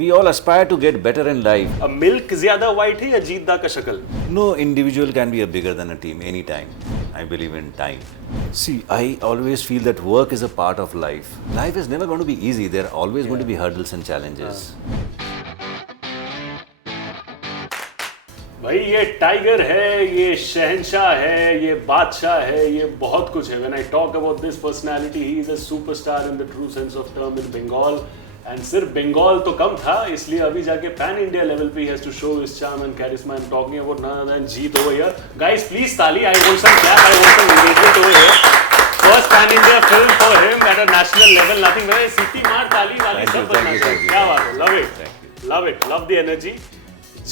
We all aspire to get better in life. A milk ज़्यादा white है या जीत दा का शक्ल? No individual can be a bigger than a team anytime. I believe in time. See, I always feel that work is a part of life. Life is never going to be easy. There are always going to be hurdles and challenges. भाई ये tiger है, ये शहंशाह है, ये बादशाह है, ये बहुत कुछ है. When I talk about this personality, he is a superstar in the true sense of term in Bengal. And सिर्फ बंगाल तो कम था, इसलिए अभी जाके पैन इंडिया लेवल पे he has to show his charm and charisma. I'm talking about none other than Jeet over here. Guys, please ताली. I want some clap. I want some engagement over here. First pan India film for him at a national level. Nothing but सीटी मार ताली वाली सब बजना चाहिए. क्या बात है? Love it. Love it. Love the energy.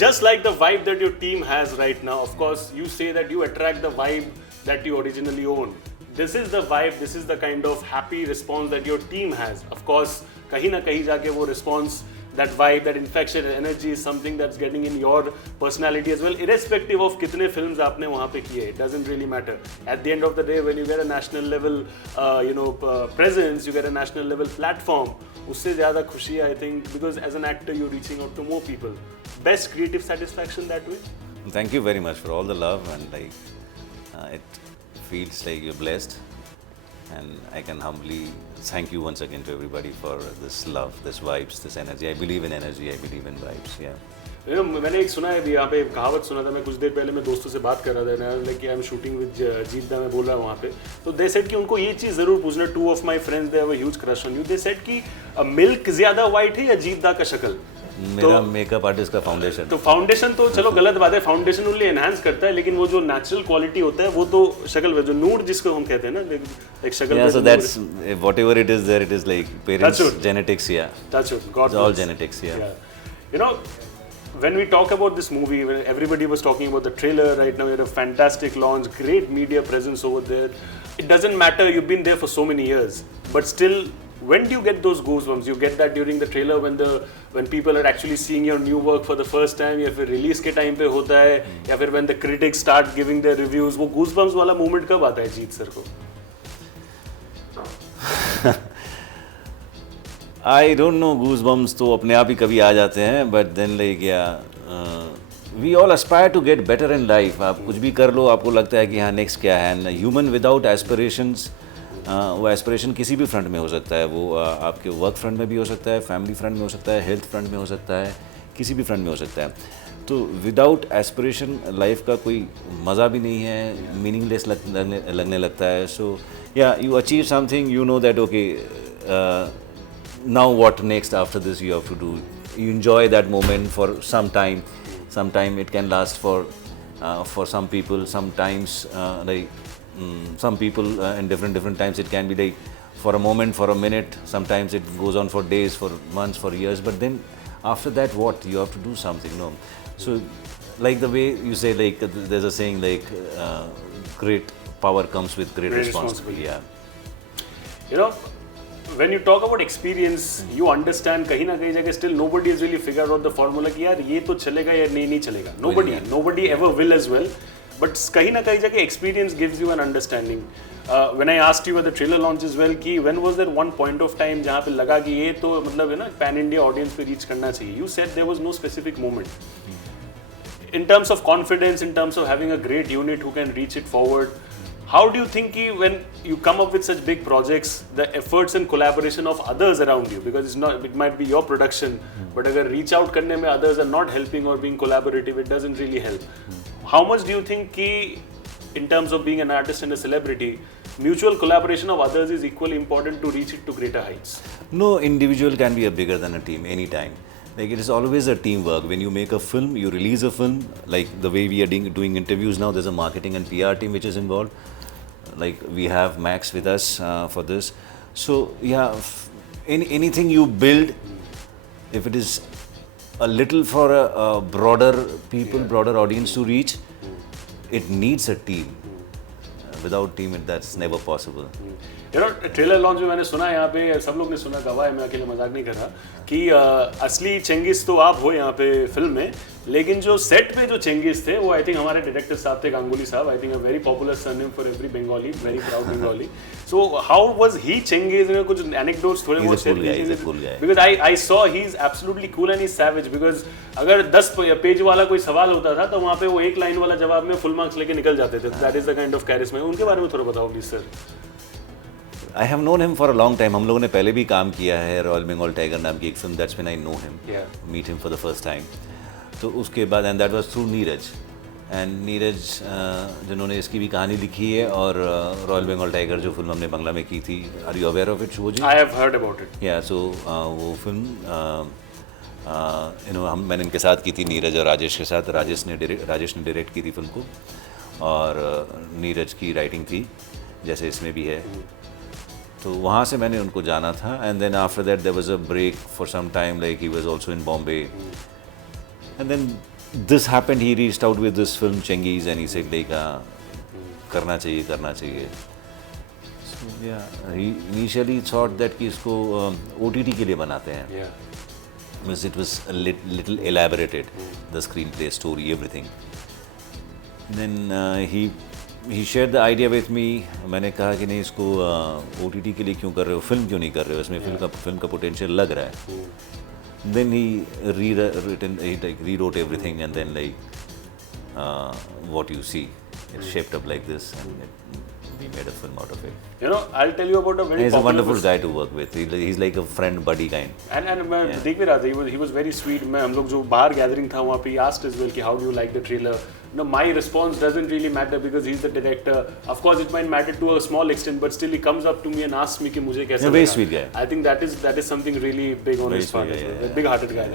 Just like the vibe that your team has right now. Of course, you say that you attract the vibe that you originally owned. This is the vibe. This is the kind of happy response that your team has. Of course, कहीं ना कहीं जाके वो response, that vibe, that infectious energy is something that's getting in your personality as well, irrespective of कितने films आपने वहाँ पे किए. It doesn't really matter. At the end of the day, when you get a national level, presence, you get a national level platform. उससे ज़्यादा खुशी, I think, because as an actor, you're reaching out to more people. Best creative satisfaction that way. Thank you very much for all the love, and it feels like you're blessed. And I can humbly thank you once again to everybody for this love, this vibes, this energy. I believe in energy, I believe in vibes, yeah. मैंने एक सुना है, यहाँ पे कहावत सुना था. मैं कुछ देर पहले मैं दोस्तों से बात कर रहा था, like I am shooting with Jeet da, मैं बोल रहा हूँ वहाँ पे, तो दे सेड कि उनको ये चीज़ ज़रूर पूछना. 2 of my friends they have a huge crush on you. They said कि मिल्क ज़्यादा वाइट है या जीत दा का शक्ल? मेरा मेकअप आर्टिस्ट का फाउंडेशन. तो फाउंडेशन तो चलो गलत बात है, फाउंडेशन ओनली एनहांस करता है, लेकिन वो जो नेचुरल क्वालिटी होता है वो तो शक्ल पे जो नूर जिसको हम कहते हैं ना, लाइक शक्ल पे. So that's whatever it is there, it is like parents genetics, yeah. That's it. God. It's all genetics, yeah. You know, when we talk about this movie, when everybody was talking about the trailer right now, you had a fantastic launch, great media presence over there. It doesn't matter, you've been there for so many years, but still, when do you get those goosebumps? You get that during the trailer when people are actually seeing your new work for the first time, या फिर release के time पे होता है, या फिर when the critics start giving their reviews, वो goosebumps वाला moment कब आता है जीत सर को? I don't know, goosebumps तो अपने आप ही कभी आ जाते हैं, but then like we all aspire to get better in life. आप कुछ भी कर लो, आपको लगता है कि हाँ next क्या है, and human without aspirations, वो एस्पिरेशन किसी भी फ्रंट में हो सकता है. वो आपके वर्क फ्रंट में भी हो सकता है, फैमिली फ्रंट में हो सकता है, हेल्थ फ्रंट में हो सकता है, किसी भी फ्रंट में हो सकता है. तो विदाउट एस्पिरेशन लाइफ का कोई मज़ा भी नहीं है, मीनिंगलेस लगने लगता है. So yeah you achieve something, you know that okay now what next after this you have to do. You enjoy that moment for some time it can last for some people, sometimes like some people in different times it can be like for a moment, for a minute, sometimes it goes on for days, for months, for years, but then after that what, you have to do something, no? So like the way you say, like there's a saying like great power comes with great responsibility. Yeah, you know, when you talk about experience, you understand कहीं ना कहीं जगह still nobody has really figured out the formula कि यार ये तो चलेगा या नहीं चलेगा. Nobody ever will as well. But कहीं ना कहीं जाके experience gives you an understanding. When I asked you at the trailer launch as well कि when was there one point of time जहाँ पे लगा कि ये तो मतलब है ना pan India audience पे reach करना चाहिए. You said there was no specific moment. In terms of confidence, in terms of having a great unit who can reach it forward, how do you think कि when you come up with such big projects, the efforts and collaboration of others around you, because it might be your production, but अगर reach out करने में others are not helping or being collaborative, it doesn't really help. How much do you think कि in terms of being an artist and a celebrity, mutual collaboration of others is equally important to reach it to greater heights? No individual can be bigger than a team anytime. Like it is always a teamwork. When you make a film, you release a film, like the way we are doing interviews now, there's a marketing and PR team which is involved. Like we have Max with us for this. So yeah, anything you build, if it is a little for a broader people, broader audience to reach, it needs a team. without team that's never possible. You know, trailer launch में मैंने सुना, यहाँ पे सब लोग ने सुना, गवाह है, मैं अकेले मजाक नहीं कर रहा, कि असली चेंगिस तो आप हो यहाँ पे फिल्म में, लेकिन जो सेट पे जो चेंगिस थे वो आई थिंक हमारे डायरेक्टर साहब थे, गांगुली साहब, I think a very popular surname for every Bengali, very proud Bengali. So how was he Chengiz? में कुछ एनेक्डोट्स थोड़े बहुत शेयर कीजिए, because I saw he is absolutely cool and he is savage. Because अगर 10 पेज वाला कोई सवाल होता था तो वहाँ पे वो एक लाइन वाला जवाब में फुल मार्क्स लेके निकल जाते थे. That is the kind of charisma. उनके बारे में थोड़ा बताओ please sir. I have known him for a long time. हम लोगों ने पहले भी काम किया है, रॉयल बंगाल टाइगर नाम की एक film, that's when I know him, meet him for the first time. तो उसके बाद and that was through Neeraj. And Neeraj जिन्होंने इसकी भी कहानी लिखी है, और रॉयल बंगाल टाइगर जो फिल्म हमने बंगला में की थी, are you aware of it, शुभजी? I have heard about it. Yeah, so वो फिल्म मैंने इनके साथ की थी, नीरज और राजेश के साथ. राजेश ने डायरेक्ट की थी फिल्म को, और नीरज की राइटिंग थी, जैसे इसमें भी है. तो वहाँ से मैंने उनको जाना था. And then after that there was a break for some time, like he was also in Bombay. And then this happened, he reached out with this film Chengiz and he said like करना चाहिए. सो या ही इनिशियली थॉट दैट कि इसको OTT के लिए बनाते हैं. Because it was a little elaborated, the screenplay, story, everything. Then he shared the idea with me. मैंने कहा कि नहीं, इसको OTT के लिए क्यों कर रहे हो, फिल्म क्यों नहीं कर रहे हो, इसमें फिल्म का पोटेंशियल लग रहा है. Then he rewrote everything, and then what you see, it shaped up like this, and we made a film out of it. You know, I'll tell you about a very. He's a wonderful guy to work with. He's like a friend, buddy kind. And मैं देख भी रहा था, he was very sweet. मैं हम लोग जो बाहर गैदरिंग था वहाँ पे asked as well कि how do you like the trailer. No, my response doesn't really matter because he's the director. Of course, it might matter to a small extent, but still he comes up to me and asks me कि मुझे कैसा लगा. Very sweet guy. I think that is something really big on his part. A big-hearted guy.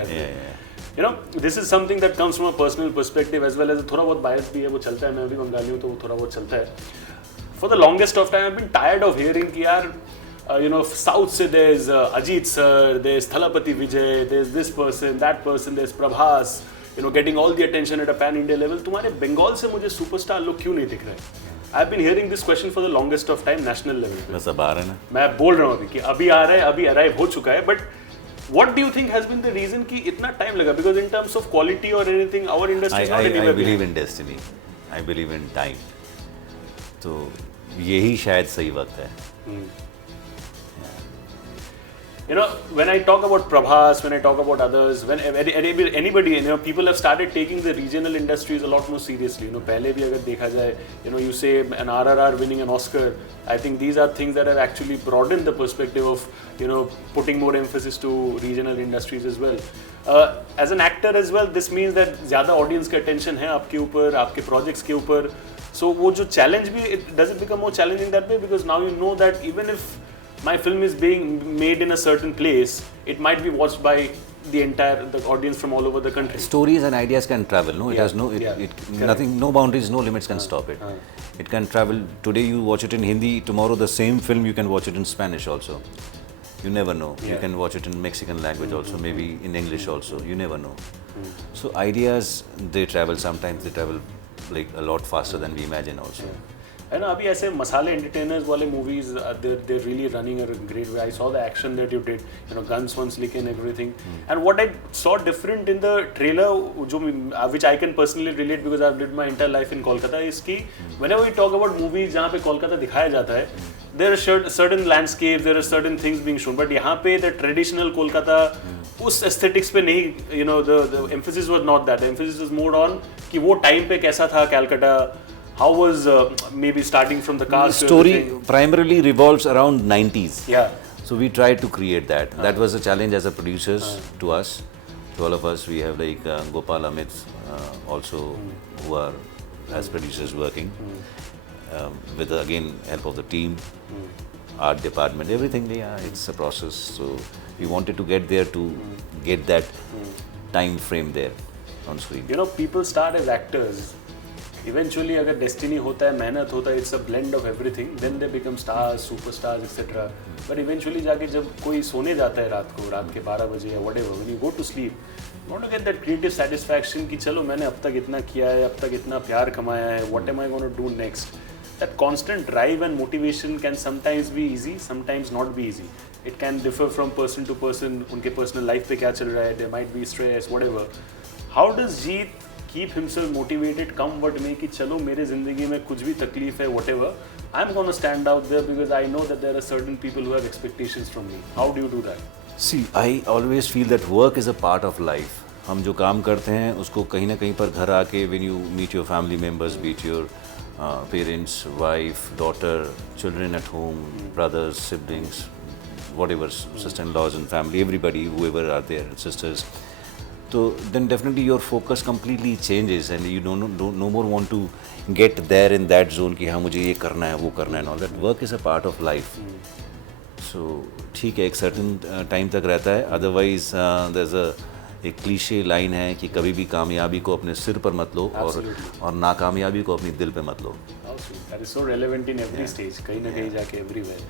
You know, this is something that comes from a personal perspective as well as थोड़ा बहुत bias भी है, वो चलता है. मैं भी बंगाली हूँ तो वो थोड़ा बहुत चलता है. For the longest of time, I've been tired of hearing कि यार, you know, South से there's Jeet sir, there's Thalapathy Vijay, there's this person, that person, there's Prabhas, you know, getting all the attention at a pan-India level. तुम्हारे बंगाल से मुझे superstar लोग क्यों नहीं दिख रहे? I've been hearing this question for the longest of time, national level पे. बस अब आ रहा है ना. मैं बोल रहा हूँ अभी कि अभी आ रहा है, अभी arrive हो चुका है. But what do you think has been the reason कि इतना time लगा? Because in terms of quality or anything, our industry is not anywhere. I believe in destiny. I believe in time. तो यही शायद सही वक्त है. You know, when I talk about Prabhas, when I talk about others, when anybody, you know, people have started taking the regional industries a lot more seriously. You know, पहले भी अगर देखा जाए, you know, you say an RRR winning an Oscar, I think these are things that have actually broadened the perspective of, you know, putting more emphasis to regional industries as well. As an actor as well, this means that ज़्यादा audience का attention है आपके ऊपर, आपके projects के ऊपर. So वो जो challenge भी, does it become more challenging that way? Because now you know that even if my film is being made in a certain place, it might be watched by the audience from all over the country. Stories and ideas can travel, no? It has no, nothing, no boundaries, no limits can stop it. It can travel. Today you watch it in Hindi, tomorrow the same film you can watch it in Spanish also. You never know. You can watch it in Mexican language also, maybe in English also. You never know. So ideas, they travel. Sometimes they travel like a lot faster than we imagine also. है ना, अभी ऐसे मसाले entertainers वाले movies they're really running a great way. I saw the action that you did, you know, guns once lick and everything. And what I saw different in the trailer, जो which I can personally relate because I've lived my entire life in Kolkata, is कि whenever we talk about movies जहाँ पे कोलकाता दिखाया जाता है, there are certain landscapes, there are certain things being shown, but यहाँ पे the traditional Kolkata उस aesthetics पे नहीं, you know, the emphasis was not that. The emphasis was more on कि वो time पे कैसा था Calcutta. How was maybe starting from the cast? The story primarily revolves around 90s. Yeah. So we tried to create that. That was a challenge as a producers to us, to all of us. We have like Gopal Amit also who are as producers working with again help of the team, art department, everything. Yeah, it's a process. So we wanted to get there to get that time frame there on screen. You know, people start as actors. Eventually, अगर destiny होता है, मेहनत होता है, it's a blend of everything. Then they become stars, superstars, etc. But eventually जाके जब कोई सोने जाता है रात को, रात के 12 बजे या whatever, when you go to sleep, you want to get that creative satisfaction कि चलो मैंने अब तक इतना किया है, अब तक इतना प्यार कमाया है, what am I going to do next? that constant drive and motivation can sometimes be easy, sometimes not be easy. It can differ from person to person. उनके personal life पे क्या चल रहा है, there might be stress, whatever. How does Jeet keep himself motivated, come what may, कि चलो मेरे ज़िंदगी में कुछ भी तकलीफ है, whatever, I'm gonna stand out there because I know that there are certain people who have expectations from me. How do you do that? See, I always feel that work is a part of life. हम जो काम करते हैं उसको कहीं ना कहीं पर घर आके when you meet your family members, be it your parents, wife, daughter, children at home, brothers, siblings, whatever, sister-in-laws and family, everybody, whoever are there, sisters. So then definitely your focus completely changes and you don't no more want to get there in that zone कि हाँ मुझे ये करना है वो करना है and all that. Work is a part of life. So ठीक है, एक certain time तक रहता है. Otherwise there's एक क्लीशे लाइन है कि कभी भी कामयाबी को अपने सिर पर मत लो और नाकामयाबी को अपनी दिल पे मत लो. That is so relevant in every stage. कहीं ना कहीं जाके everywhere.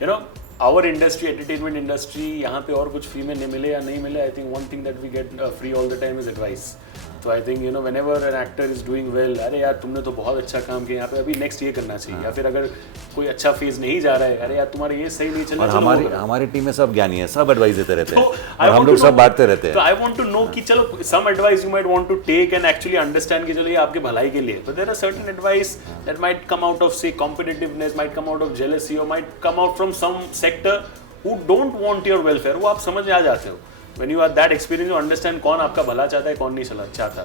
You know, our industry, entertainment industry, यहाँ पे और कुछ free में नहीं मिले या नहीं मिले, I think one thing that we get free all the time is advice. So I think, you know, whenever an actor is doing well, अरे यार तुमने तो बहुत अच्छा काम किया, यहाँ पे अभी next ये करना चाहिए, या फिर अगर कोई अच्छा फेज नहीं जा रहा है, अरे यार तुम्हारे ये सही नहीं चल रहा है. और हमारी टीम में सब ज्ञानी है, सब एडवाइस देते रहते हैं और हम लोग सब बांटते रहते हैं. तो I want to know कि चलो some advice you might want to take and actually understand कि चलो ये आपके भलाई के लिए, but there are certain advice that might come out of say competitiveness, might come out of jealousy or might come out from some sector who don't want your welfare. वो आप समझ में आ जाते हो. When you are that experienced, you understand कौन आपका भला चाहता है, कौन नहीं चाहता.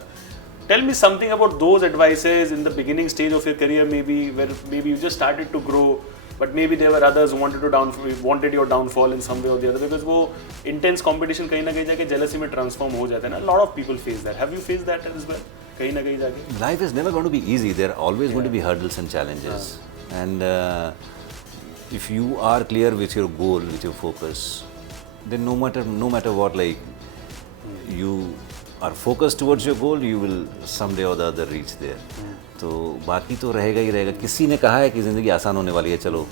Tell me something about those advices in the beginning stage of your career, maybe where maybe you just started to grow, but maybe there were others who wanted your downfall in some way or the other, because वो intense competition कहीं ना कहीं जाके jealousy में transform हो जाता है ना. A lot of people face that. Have you faced that as well? कहीं ना कहीं जाके. Life is never going to be easy. There are always going to be hurdles and challenges. And if you are clear with your goal, with your focus, then no matter what, like you are focused towards your goal, you will someday or the other reach there. तो बाकी तो रहेगा ही रहेगा. किसी ने कहा है कि ज़िंदगी आसान होने वाली है, चलो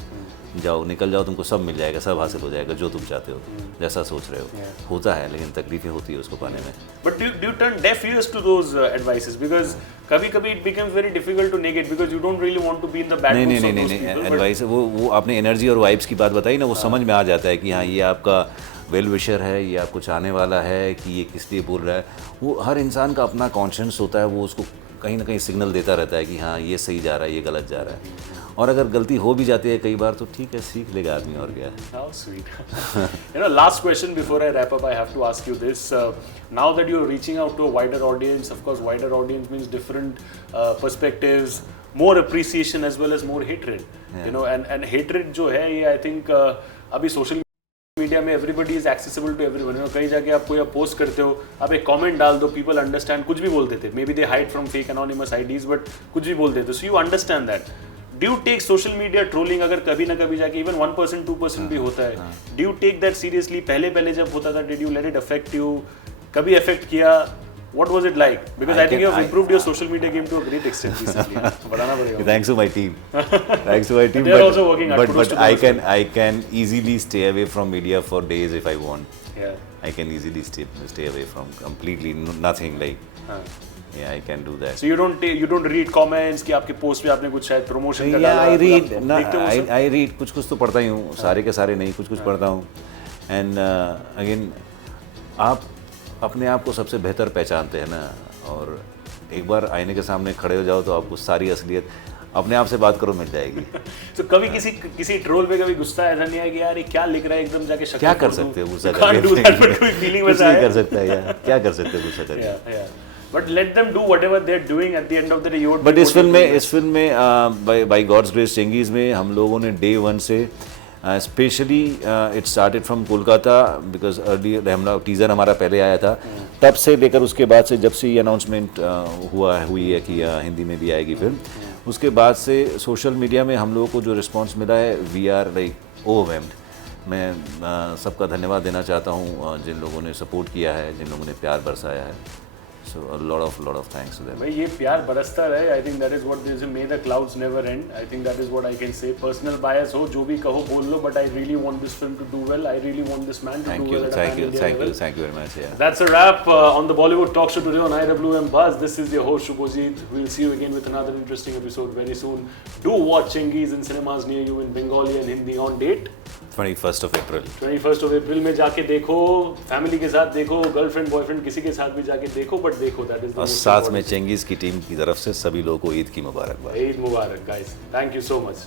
जाओ निकल जाओ, तुमको सब मिल जाएगा, सब हासिल हो जाएगा जो तुम चाहते हो, जैसा सोच रहे हो. होता है, लेकिन तकलीफें होती है उसको पाने में. But do you turn deaf ears to those advices, because कभी-कभी it becomes very difficult to negate because you don't really want to be in the bad books of those people. Advice वो आपने energy और vibes की बात बताई ना, वो समझ में आ जाता है कि हाँ ये आपका वेल विशर है, ये आपको चाहने वाला है, कि ये किस लिए बोल रहा है. वो हर इंसान का अपना कॉन्शियस होता है, वो उसको कहीं ना कहीं सिग्नल देता रहता है कि हाँ ये सही जा रहा है, ये गलत जा रहा है. और अगर गलती हो भी जाती है कई बार तो ठीक है, सीख लेगा आदमी, और क्या. How sweet. You know, last question before I wrap up, I have to ask you this. Now that you're reaching out to a wider audience, of course, wider audience means different perspectives, more appreciation as well as more hatred. You know, and hatred जो है ये I think अभी social media में everybody is accessible to everyone. You know, कहीं जाके आप कोई post करते हो, आप एक कमेंट डाल दो, people understand, कुछ भी बोल देते. Maybe they hide from fake anonymous IDs, but कुछ भी बोल देते. So you understand that. Do you take social media trolling, अगर कभी ना कभी जाके even 1% 2% भी होता है, do you take that seriously? पहले जब होता था, did you let it affect you? कभी affect किया? What was it like? Because I think you have improved your social media game to a great extent recently. बताना पड़ेगा. Thanks to my team. Thanks to my team. They are also working hard. But I can easily stay away from media for days if I want. Yeah. I can easily stay away from completely nothing like. Yeah, I can do that. So you don't read comments कि आपके post पे आपने कुछ शायद promotion का डाला. Yeah, I read. I read. कुछ तो पढ़ता ही हूँ. सारे के सारे नहीं, कुछ पढ़ता हूँ. And again, आप अपने आप को सबसे बेहतर पहचानते हैं ना, और एक बार आईने के सामने खड़े हो जाओ तो आपको सारी असलियत अपने आप से बात करो मिल जाएगी. तो कभी किसी ट्रोल पे कभी गुस्सा ऐसा नहीं है कि यार ये क्या लिख रहा है, एकदम जाके शक क्या कर सकते हो गुस्सा करके? कुछ नहीं कर सकता है यार, क्या कर सकते हो गुस्सा करके? But let them do whatever they're doing. At the end of the day, you would. But इस फिल्म में by God's grace चेंगीज में हम लोगों ने day one से specially it started from Kolkata, because earlier हम टीज़र हमारा पहले आया था, तब से लेकर उसके बाद से जब से ये अनाउंसमेंट हुई है कि हिंदी में भी आएगी फिल्म, उसके बाद से सोशल मीडिया में हम लोगों को जो रिस्पांस मिला है, वी आर लाइक ओवरवेल्म्ड. मैं सबका धन्यवाद देना चाहता हूँ जिन लोगों ने सपोर्ट किया है, जिन लोगों ने प्यार बरसाया है. So a lot of thanks to them. भाई ये प्यार बरसता रहे. I think that is what this may the clouds never end. I think that is what I can say. Personal bias हो जो भी कहो बोल लो, but I really want this film to do well. I really want this man to do well at a pan-India level. Thank you very much. Yeah. That's a wrap on the Bollywood Talk Show today on IWMBuzz. This is your host Jeet. We'll see you again with another interesting episode very soon. Do watch Chengiz in cinemas near you in Bengali and Hindi on date 21st of April. 21st of April में जाके देखो, family के साथ देखो, girlfriend boyfriend किसी के साथ भी जाके देखो, बट देखो. दैट इज द और साथ में चेंगीज की टीम की तरफ से सभी लोगों को ईद की मुबारकबाद. ईद मुबारक guys. Thank you so much.